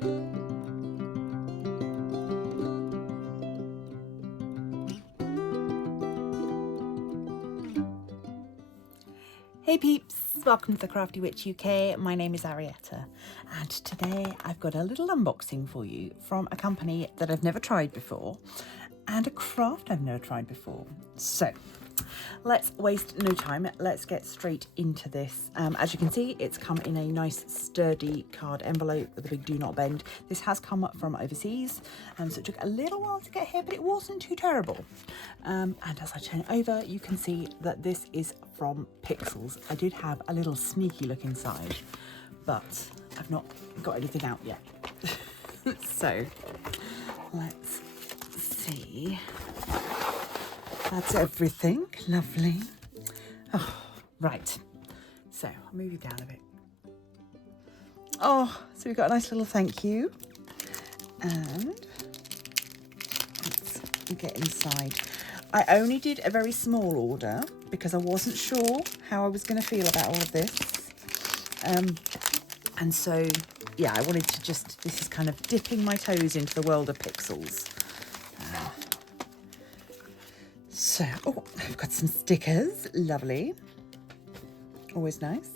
Hey peeps, welcome to the Crafty Witch UK. My name is Arietta, and today I've got a little unboxing for you from a company that I've never tried before and a craft I've never tried before. So let's waste no time, let's get straight into this. As you can see, it's come in a nice sturdy card envelope with a big do not bend. This has come from overseas, so it took a little while to get here, but it wasn't too terrible. And as I turn it over, you can see that this is from Pixyls. I did have a little sneaky look inside, but I've not got anything out yet. So let's see. That's everything. Lovely. Oh, right. So I'll move you down a bit. Oh, so we've got a nice little thank you. And let's get inside. I only did a very small order because I wasn't sure how I was going to feel about all of this. And so, yeah, I wanted to just, this is kind of dipping my toes into the world of Pixyls. So, oh, I've got some stickers, lovely, always nice.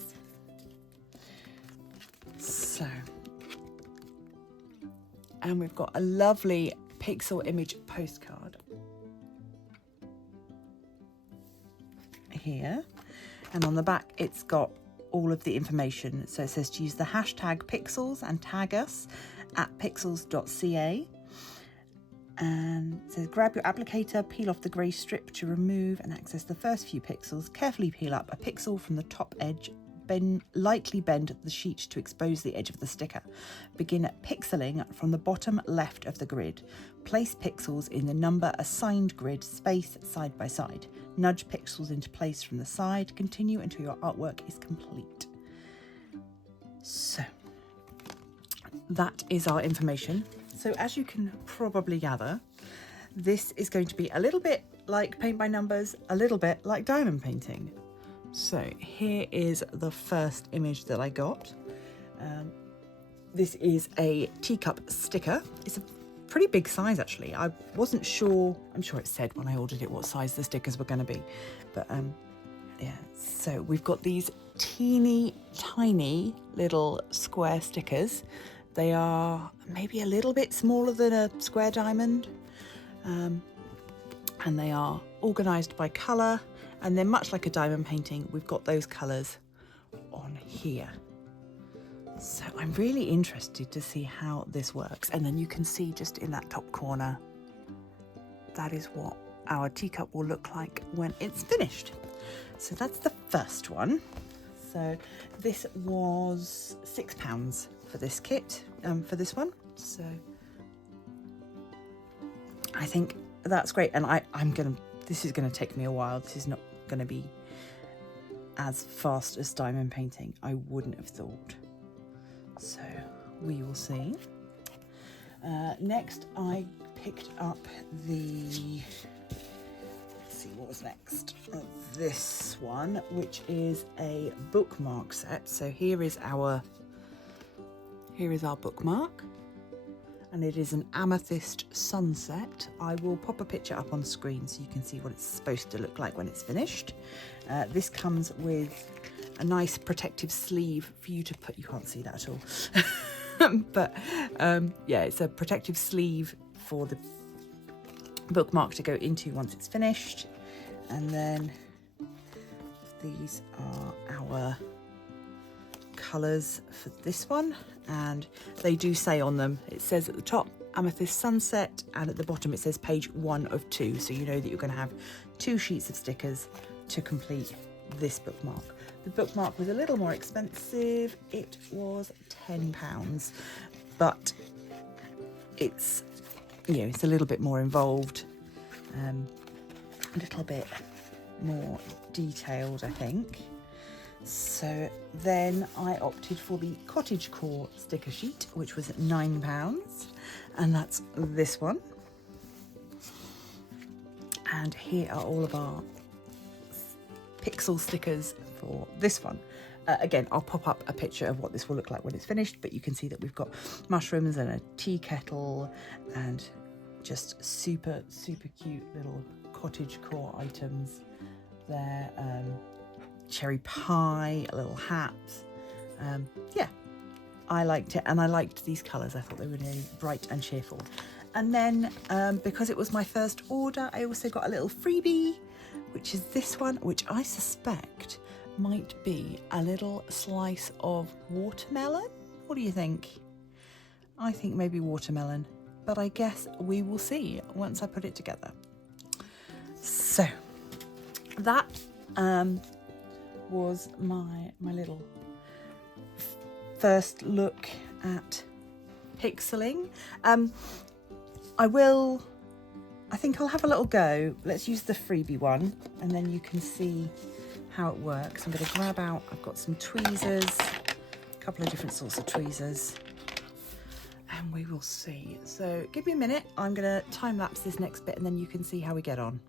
So, and we've got a lovely pixel image postcard here, and on the back it's got all of the information. So it says to use the hashtag Pixyls and tag us at pixyls.ca. And it says grab your applicator, peel off the grey strip to remove and access the first few pixels. Carefully peel up a pixel from the top edge, lightly bend the sheet to expose the edge of the sticker. Begin pixeling from the bottom left of the grid. Place pixels in the number assigned grid space side by side. Nudge pixels into place from the side. Continue until your artwork is complete. So that is our information. So as you can probably gather, this is going to be a little bit like paint by numbers, a little bit like diamond painting. So here is the first image that I got. This is a teacup sticker. It's a pretty big size actually. I wasn't sure, I'm sure it said when I ordered it what size the stickers were going to be. But yeah, so we've got these teeny tiny little square stickers. They are maybe a little bit smaller than a square diamond, and they are organised by colour, and they're much like a diamond painting. We've got those colours on here. So I'm really interested to see how this works. And then you can see just in that top corner, that is what our teacup will look like when it's finished. So that's the first one. So this was £6 for this kit, for this one. So I think that's great. And this is gonna take me a while. This is not gonna be as fast as diamond painting. I wouldn't have thought. So we will see. Next I picked up what was next? This one, which is a bookmark set. So here is our bookmark, and it is an amethyst sunset. I will pop a picture up on screen so you can see what it's supposed to look like when it's finished. This comes with a nice protective sleeve for you to put, you can't see that at all, but yeah, it's a protective sleeve for the bookmark to go into once it's finished. And then these are our colours for this one, and they do say on them, it says at the top amethyst sunset, and at the bottom it says page 1 of 2, so you know that you're going to have 2 sheets of stickers to complete this bookmark. The bookmark was a little more expensive, it was £10, but it's, you know, it's a little bit more involved, a little bit more detailed, I think. So then I opted for the Cottage Core sticker sheet, which was £9, and that's this one. And here are all of our pixel stickers for this one. Again, I'll pop up a picture of what this will look like when it's finished, but you can see that we've got mushrooms and a tea kettle and just super, super cute little cottage core items there. Cherry pie, little hats. Yeah, I liked it, and I liked these colours. I thought they were really bright and cheerful. And then because it was my first order, I also got a little freebie, which is this one, which I suspect might be a little slice of watermelon. What do you think? I think maybe watermelon, but I guess we will see once I put it together. So that was my little first look at pixeling. I think I'll have a little go. Let's use the freebie one, and then you can see how it works. I'm going to grab out, I've got some tweezers, a couple of different sorts of tweezers, and we will see. So give me a minute, I'm going to time lapse this next bit, and then you can see how we get on.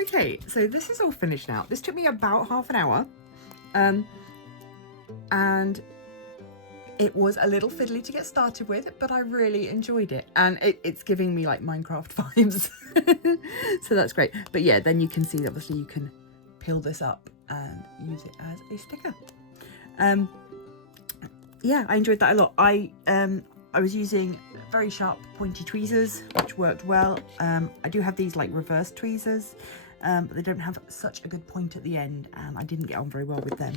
Okay, so this is all finished now. This took me about half an hour, and it was a little fiddly to get started with, but I really enjoyed it, and it's giving me like Minecraft vibes. So that's great. But yeah, then you can see that obviously you can peel this up and use it as a sticker. Yeah, I enjoyed that a lot. I was using very sharp pointy tweezers, which worked well. I do have these like reverse tweezers, but they don't have such a good point at the end, and I didn't get on very well with them.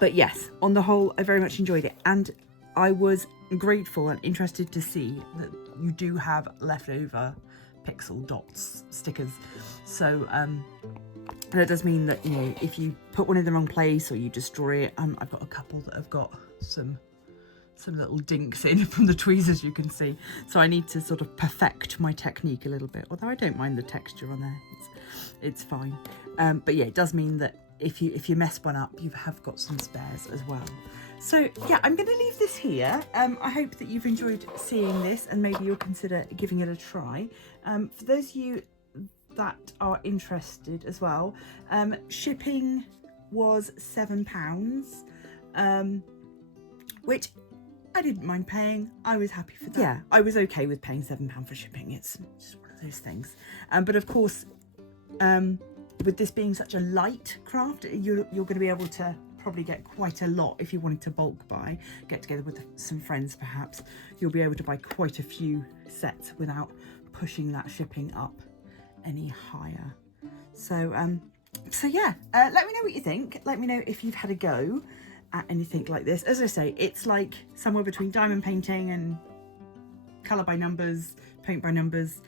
But yes, on the whole, I very much enjoyed it, and I was grateful and interested to see that you do have leftover pixel dots stickers. So that does mean that, you know, if you put one in the wrong place or you destroy it, I've got a couple that have got some little dinks in from the tweezers, you can see. So I need to sort of perfect my technique a little bit, although I don't mind the texture on there. It's fine. But yeah, it does mean that if you mess one up, you have got some spares as well. So yeah, I'm going to leave this here. I hope that you've enjoyed seeing this, and maybe you'll consider giving it a try. For those of you that are interested as well, shipping was £7, which I didn't mind paying. I was happy for that. Yeah, I was okay with paying £7 for shipping. It's just one of those things. But of course, with this being such a light craft, you're going to be able to probably get quite a lot if you wanted to bulk buy, get together with some friends perhaps. You'll be able to buy quite a few sets without pushing that shipping up any higher. So yeah, let me know what you think. Let me know if you've had a go at anything like this. As I say, it's like somewhere between diamond painting and colour by numbers, paint by numbers,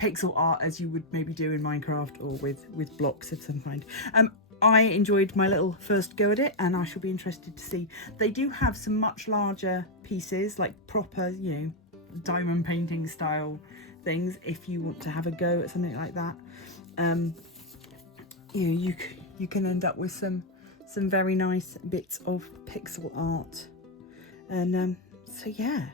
pixel art as you would maybe do in Minecraft or with blocks of some kind. I enjoyed my little first go at it, and I shall be interested to see. They do have some much larger pieces, like proper, you know, diamond painting style things if you want to have a go at something like that. You know, you can end up with some very nice bits of pixel art, and so yeah,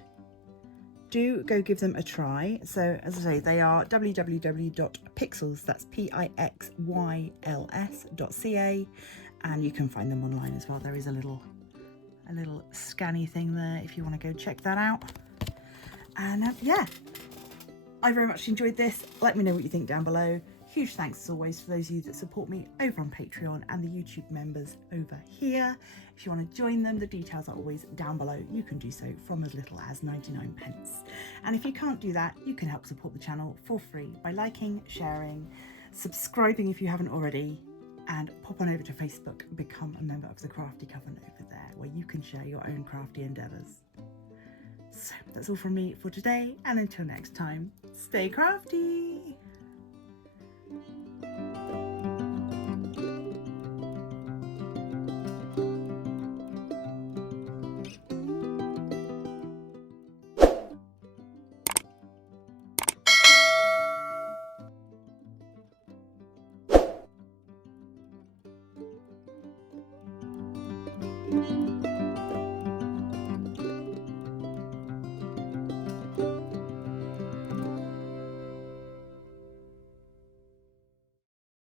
do go give them a try. So as I say, they are www.pixyls, that's pixyls.ca, and you can find them online as well. There is a little scanny thing there if you want to go check that out. And yeah, I very much enjoyed this. Let me know what you think down below. Huge thanks as always for those of you that support me over on Patreon and the YouTube members over here. If you want to join them, the details are always down below. You can do so from as little as 99 pence. And if you can't do that, you can help support the channel for free by liking, sharing, subscribing if you haven't already, and pop on over to Facebook, become a member of the Crafty Coven over there, where you can share your own crafty endeavours. So that's all from me for today, and until next time, stay crafty! you.